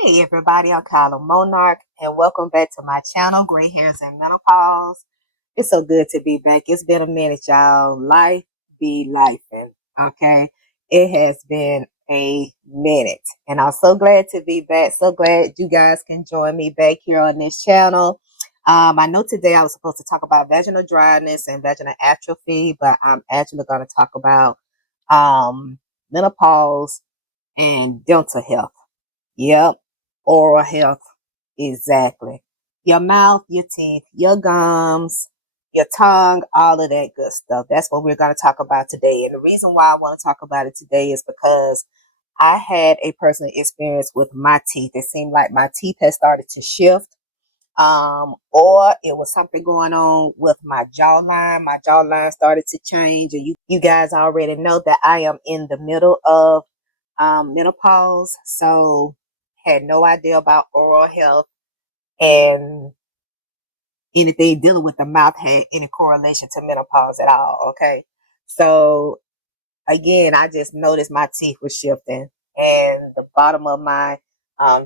Hey everybody, I'm Kyla Monarch and welcome back to my channel, Gray Hairs and Menopause. It's so good to be back. It's been a minute, y'all. Life be lifing, okay? It has been a minute and I'm so glad to be back. So glad you guys can join me back here on this channel. I know today I was supposed to talk about vaginal dryness and vaginal atrophy, but I'm actually going to talk about menopause and dental health. Yep. Oral health. Exactly. Your mouth, your teeth, your gums, your tongue, all of that good stuff. That's what we're going to talk about today. And the reason why I want to talk about it today is because I had a personal experience with my teeth. It seemed like my teeth had started to shift. Or it was something going on with my jawline. My jawline started to change. And you guys already know that I am in the middle of menopause. So had no idea about oral health and anything dealing with the mouth had any correlation to menopause at all. Okay. So again, I just noticed my teeth were shifting and the bottom of my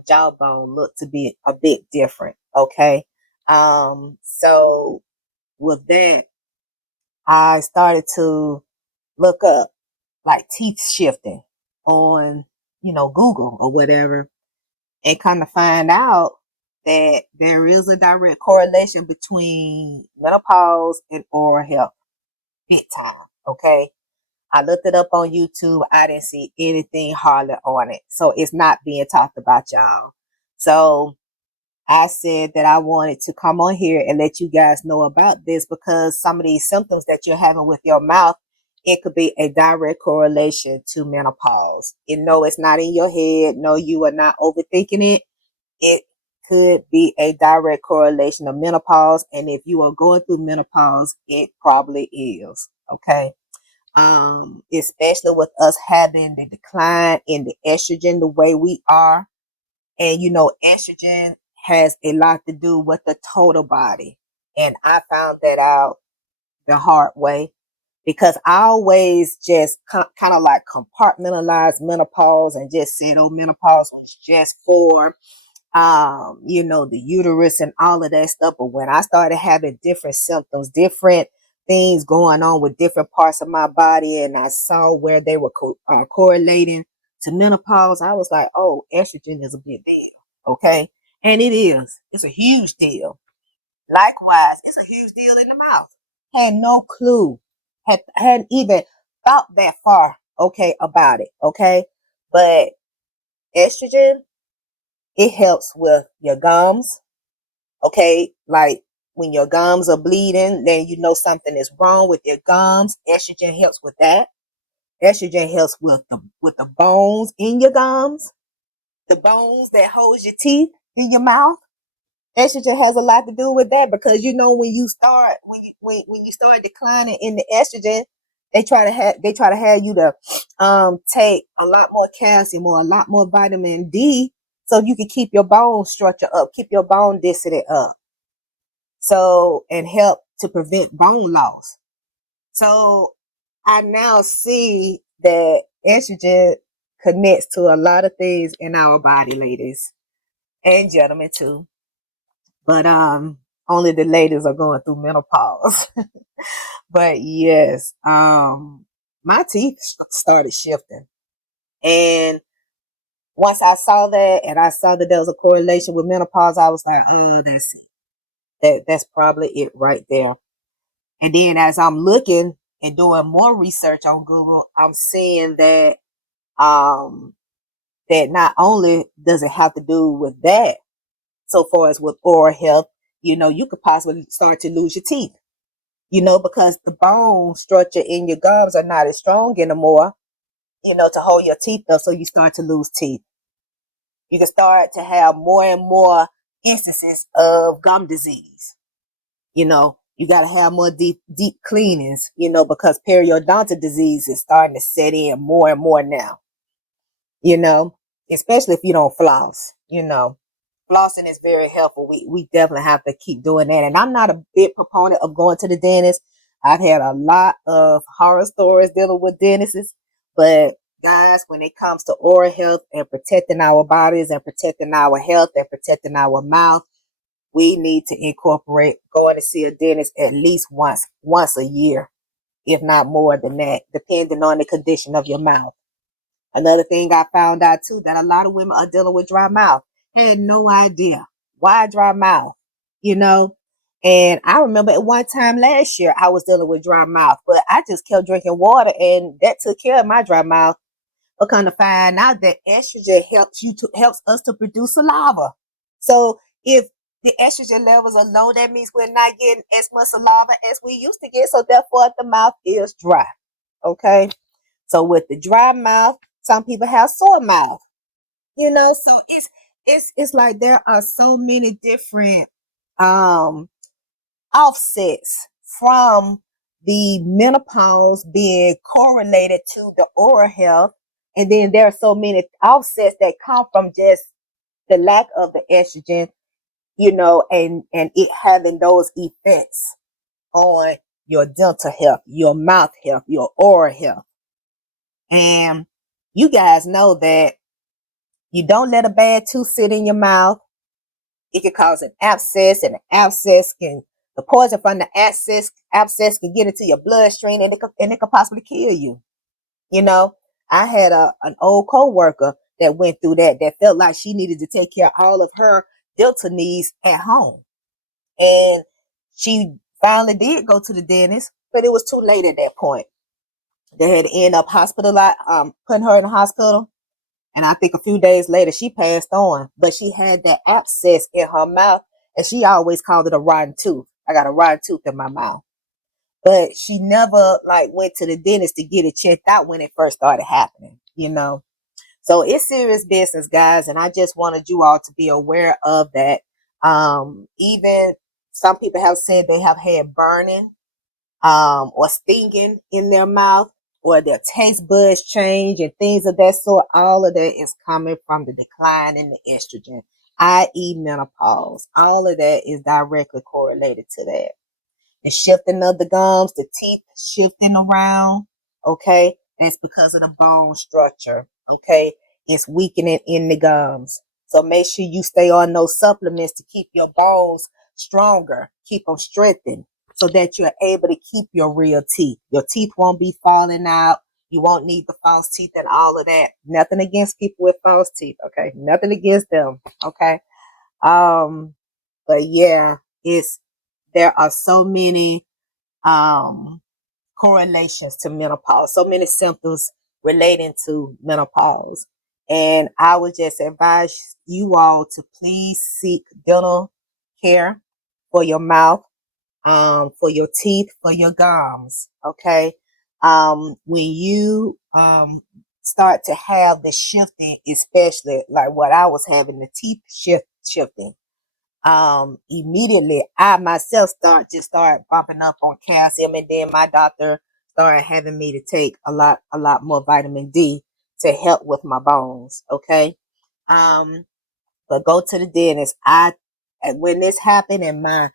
jawbone looked to be a bit different. Okay. So with that, I started to look up like teeth shifting on, Google or whatever, and kind of find out that there is a direct correlation between menopause and oral health. Big time. Okay. I looked it up on YouTube. I didn't see anything hardly on it. So it's not being talked about, y'all. So I said that I wanted to come on here and let you guys know about this because some of these symptoms that you're having with your mouth, it could be a direct correlation to menopause. No, it's not in your head. No, you are not overthinking it. It could be a direct correlation of menopause. And if you are going through menopause, it probably is. Okay. Especially with us having the decline in the estrogen the way we are. And estrogen has a lot to do with the total body. And I found that out the hard way because I always just kind of like compartmentalize menopause and just said, oh, menopause was just for the uterus and all of that stuff. But when I started having different symptoms, different things going on with different parts of my body, and I saw where they were correlating to menopause, I was like, oh, estrogen is a big deal. Okay. And it is. It's a huge deal. Likewise, it's a huge deal in the mouth. Had no clue. Hadn't even thought that far, okay, about it. Okay. But estrogen, it helps with your gums. Okay. Like when your gums are bleeding, then you know something is wrong with your gums. Estrogen helps with that. Estrogen helps with the bones in your gums, the bones that holds your teeth in your mouth. Estrogen has a lot to do with that because when you start declining in the estrogen, they try to have you to take a lot more calcium or a lot more vitamin D so you can keep your bone structure up, keep your bone density up. So and help to prevent bone loss. So I now see that estrogen connects to a lot of things in our body, ladies and gentlemen too. But only the ladies are going through menopause. But yes, my teeth started shifting. And once I saw that and I saw that there was a correlation with menopause, I was like, oh, that's it. That's probably it right there. And then as I'm looking and doing more research on Google, I'm seeing um that not only does it have to do with that, so far as with oral health, you could possibly start to lose your teeth, because the bone structure in your gums are not as strong anymore, to hold your teeth up. So you start to lose teeth. You can start to have more and more instances of gum disease. You got to have more deep cleanings, because periodontal disease is starting to set in more and more now, you know, especially if you don't floss. Flossing is very helpful. We definitely have to keep doing that. And I'm not a big proponent of going to the dentist. I've had a lot of horror stories dealing with dentists, but guys, when it comes to oral health and protecting our bodies and protecting our health and protecting our mouth, we need to incorporate going to see a dentist at least once a year, if not more than that, depending on the condition of your mouth. Another thing I found out too, that a lot of women are dealing with dry mouth. Had no idea why dry mouth, you know. And I remember at one time last year I was dealing with dry mouth, but I just kept drinking water, and that took care of my dry mouth. But kind of find out that estrogen helps us to produce saliva. So if the estrogen levels are low, that means we're not getting as much saliva as we used to get. So therefore, the mouth is dry. Okay. So with the dry mouth, some people have sore mouth. So it's like there are so many different um offsets from the menopause being correlated to the oral health. And then there are so many offsets that come from just the lack of the estrogen, and it having those effects on your dental health, your mouth health, your oral health. And you guys know that you don't let a bad tooth sit in your mouth. It can cause an abscess, and the poison from the abscess can get into your bloodstream, and it could possibly kill you. You know, I had an old coworker that went through that felt like she needed to take care of all of her dental needs at home. And she finally did go to the dentist, but it was too late at that point. They had to end up putting her in the hospital. And I think a few days later, she passed on. But she had that abscess in her mouth, and she always called it a rotten tooth. I got a rotten tooth in my mouth. But she never went to the dentist to get it checked out when it first started happening. So it's serious business, guys, and I just wanted you all to be aware of that. Even some people have said they have had burning or stinging in their mouth, or their taste buds change and things of that sort. All of that is coming from the decline in the estrogen, i.e. menopause. All of that is directly correlated to that. The shifting of the gums, the teeth shifting around, okay? That's because of the bone structure, okay? It's weakening in the gums. So make sure you stay on those supplements to keep your bones stronger, keep them strengthened, so that you're able to keep your real teeth. Your teeth won't be falling out. You won't need the false teeth and all of that. Nothing against people with false teeth, okay? Nothing against them, okay? Um, but yeah, there are so many um correlations to menopause, so many symptoms relating to menopause. And I would just advise you all to please seek dental care for your mouth, for your teeth, for your gums. Okay. When you start to have the shifting, especially like what I was having, the teeth shifting, immediately I myself start bumping up on calcium, and then my doctor started having me to take a lot more vitamin D to help with my bones. Okay. um but go to the dentist. And when this happened and my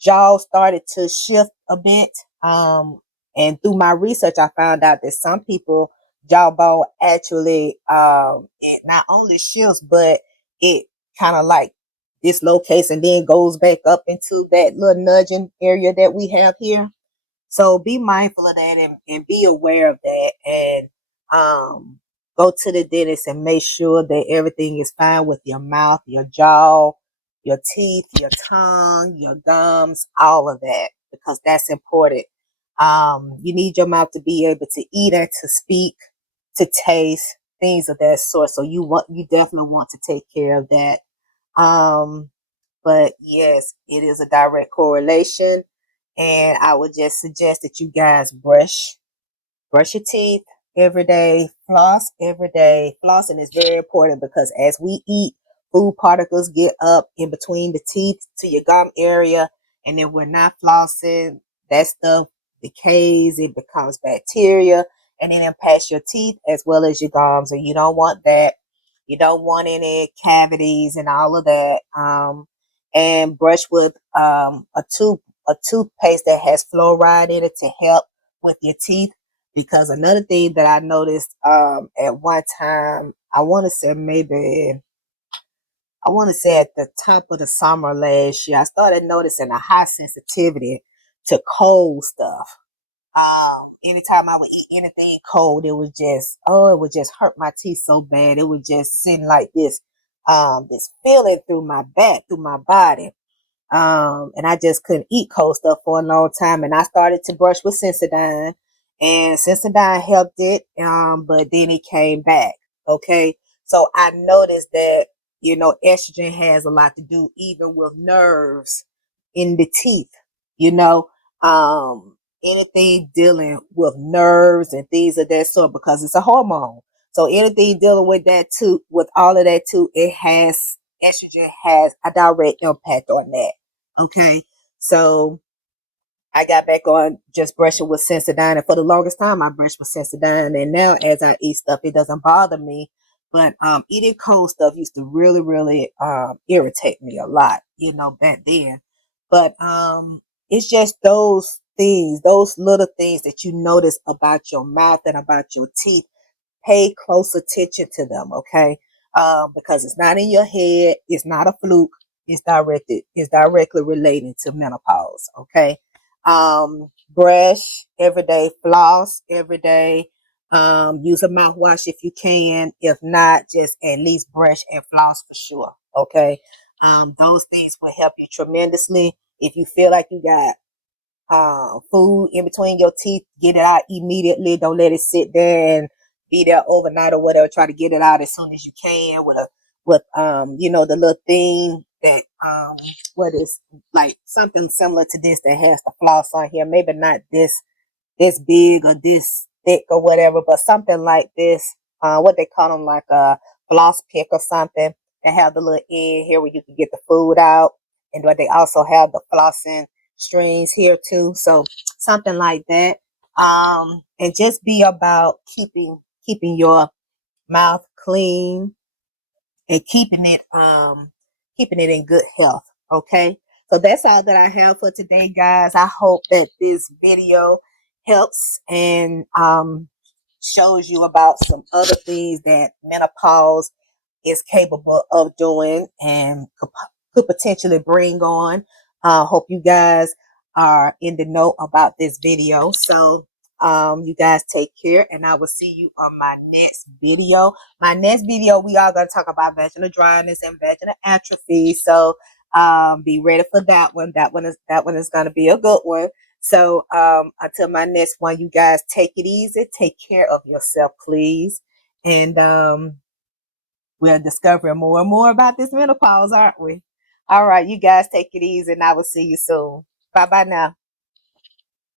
jaw started to shift a bit, and through my research, I found out that some people jawbone actually, it not only shifts, but it kind of dislocates and then goes back up into that little nudging area that we have here. So be mindful of that, and be aware of that, and um, go to the dentist and make sure that everything is fine with your mouth, your jaw, your teeth, your tongue, your gums, all of that, because that's important. You need your mouth to be able to eat and to speak, to taste, things of that sort. So you definitely want to take care of that. Um, but yes, it is a direct correlation. And I would just suggest that you guys brush your teeth every day, floss every day. Flossing is very important because as we eat, food particles get up in between the teeth to your gum area. And then we're not flossing, that stuff decays, it becomes bacteria, and it impacts your teeth as well as your gums. And you don't want that. You don't want any cavities and all of that. And brush with a toothpaste that has fluoride in it to help with your teeth. Because another thing that I noticed at one time, I want to say at the top of the summer last year, I started noticing a high sensitivity to cold stuff. Anytime I would eat anything cold, it would just hurt my teeth so bad. It would just send like this feeling through my back, through my body. And I just couldn't eat cold stuff for a long time. And I started to brush with Sensodyne, and Sensodyne helped it. But then it came back. Okay. So I noticed that, estrogen has a lot to do even with nerves in the teeth, you know, anything dealing with nerves and things of that sort, because it's a hormone. So anything dealing with that too, with all of that too, estrogen has a direct impact on that. Okay. So I got back on just brushing with Sensodyne. And for the longest time, I brushed with Sensodyne. And now as I eat stuff, it doesn't bother me. But eating cold stuff used to really, really irritate me a lot, back then. But it's just those things, those little things that you notice about your mouth and about your teeth. Pay close attention to them, okay? Because it's not in your head, it's not a fluke, it's directly related to menopause, okay? Brush every day, floss every day, use a mouthwash if you can. If not, just at least brush and floss for sure, okay? Those things will help you tremendously. If you feel like you got food in between your teeth, get it out immediately. Don't let it sit there and be there overnight or whatever. Try to get it out as soon as you can with the little thing that what is like something similar to this that has the floss on here. Maybe not this big or this thick or whatever, but something like this. What they call them, like a floss pick or something, and have the little end here where you can get the food out, and but they also have the flossing strings here too. So something like that. And just be about keeping your mouth clean and keeping it in good health. Okay. So that's all that I have for today, guys. I hope that this video helps and shows you about some other things that menopause is capable of doing and could potentially bring on. Hope you guys are in the know about this video. So you guys take care, and I will see you on my next video. My next video, we are going to talk about vaginal dryness and vaginal atrophy. So be ready for that one. That one is going to be a good one. So until my next one, you guys take it easy. Take care of yourself, please. And we're discovering more and more about this menopause, aren't we? All right, you guys take it easy, and I will see you soon. Bye bye now.